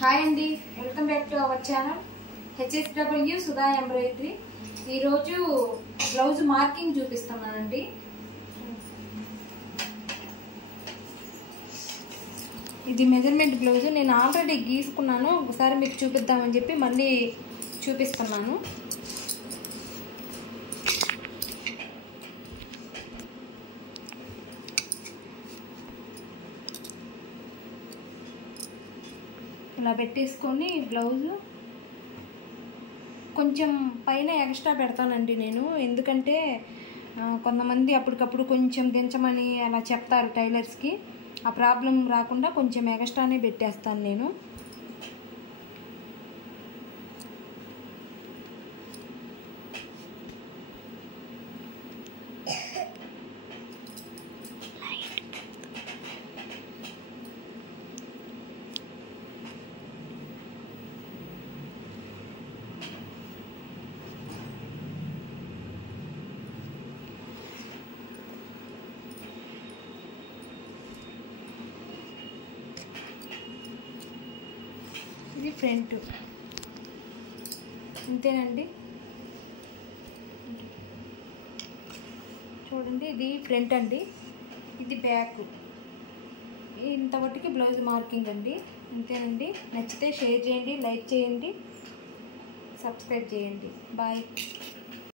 Hi అండి, welcome back to our channel HSW Sudha embroidery. ఈరోజు blouse marking చూపిస్తున్నానండి. ఇది మెజర్మెంట్ బ్లౌజ్. నేను ఆల్రెడీ గీసుకున్నాను, ఒకసారి మీకు చూపిద్దామని చెప్పి మళ్ళీ చూపిస్తున్నాను. ఇలా పెట్టేసుకొని బ్లౌజు కొంచెం పైన ఎక్స్ట్రా పెడతానండి నేను. ఎందుకంటే కొంతమంది అప్పటికప్పుడు కొంచెం దించమని అలా చెప్తారు టైలర్స్కి. ఆ ప్రాబ్లం రాకుండా కొంచెం ఎక్స్ట్రానే పెట్టేస్తాను నేను. ఇది ఫ్రంట్, అంతేనండి. చూడండి, ఇది ఫ్రంట్ అండి, ఇది బ్యాక్. ఇంతవరకు బ్లౌజ్ మార్కింగ్ అండి, అంతేనండి. నచ్చితే షేర్ చేయండి, లైక్ చేయండి, సబ్స్క్రైబ్ చేయండి. బాయ్.